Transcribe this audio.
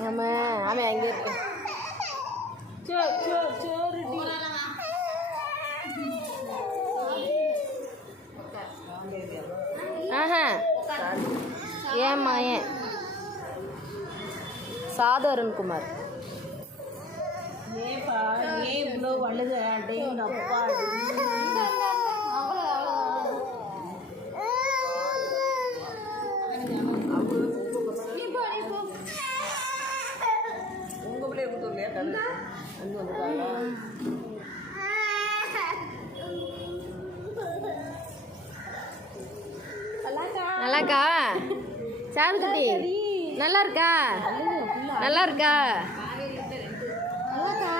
ஆமாம் ஆமாம் அங்கே இருக்கு. ஆஹா ஏம்மா ஏன் சாது அருண்குமார் ஏப்பா ஏன் இவ்வளோ வழுத டேங்க அப்பா உங்க பிள்ளைய கொடுத்து இல்லையா கண்ணு அங்கே வந்துட்டாங்க. நல்லாக்கா சாரு குட்டி நல்லா இருக்கா நல்லா இருக்கா நல்லாக்கா